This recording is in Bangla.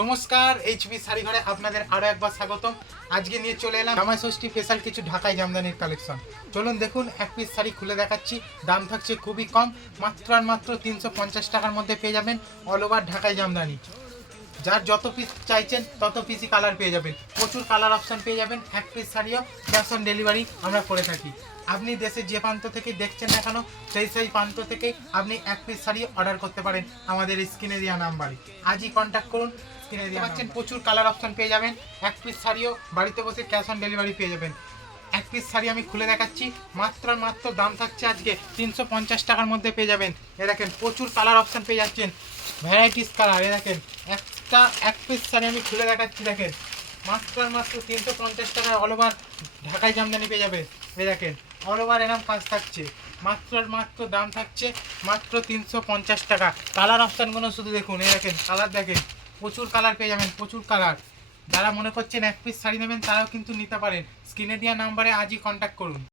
নমস্কার, এইচবি শাড়ি ঘরে আপনাদের আরও একবার স্বাগতম। আজকে নিয়ে চলে এলাম জামাই ষষ্ঠী স্পেশাল কিছু ঢাকাই জামদানির কালেকশন। চলুন দেখুন, এক পিস শাড়ি খুলে দেখাচ্ছি। দাম থাকছে খুবই কম, মাত্র আর মাত্র 350 টাকার মধ্যে পেয়ে যাবেন অল ওভার ঢাকাই জামদানি। যার যত পিস চাইছেন তত পিসই কালার পেয়ে যাবেন, প্রচুর কালার অপশান পেয়ে যাবেন। এক পিস শাড়িও ক্যাশ অন ডেলিভারি আমরা করে থাকি। আপনি দেশের যে প্রান্ত থেকে দেখছেন না কেন, সেই প্রান্ত থেকে আপনি এক পিস শাড়ি অর্ডার করতে পারেন আমাদের স্ক্রিনে দেওয়া নাম্বারে। আজই কন্ট্যাক্ট করুন। স্ক্রিনে দেওয়া পাচ্ছেন প্রচুর কালার অপশান পেয়ে যাবেন। এক পিস শাড়িও বাড়িতে বসে ক্যাশ অন ডেলিভারি পেয়ে যাবেন। এক পিস শাড়ি আমি খুলে দেখাচ্ছি, মাত্র দাম থাকছে আজকে 350 টাকার মধ্যে পেয়ে যাবেন। এ দেখেন প্রচুর কালার অপশান পেয়ে যাচ্ছেন, ভ্যারাইটিস কালার। এ দেখেন এক পিস শাড়ি আমি খুলে দেখাচ্ছি, দেখেন মাত্র 350 টাকায় অল ওভার ঢাকাই জামদানি পেয়ে যাবে। এই দেখেন অল ওভার এরকম কাজ থাকছে, মাত্র দাম থাকছে মাত্র 350 টাকা। কালার অপশানগুলো শুধু দেখুন, এই দেখেন কালার, দেখেন প্রচুর কালার পেয়ে যাবেন, প্রচুর কালার। যারা মনে করছেন এক পিস শাড়ি নেবেন তারাও কিন্তু নিতে পারেন। স্ক্রিনে দেওয়া নাম্বারে আজই কন্ট্যাক্ট করুন।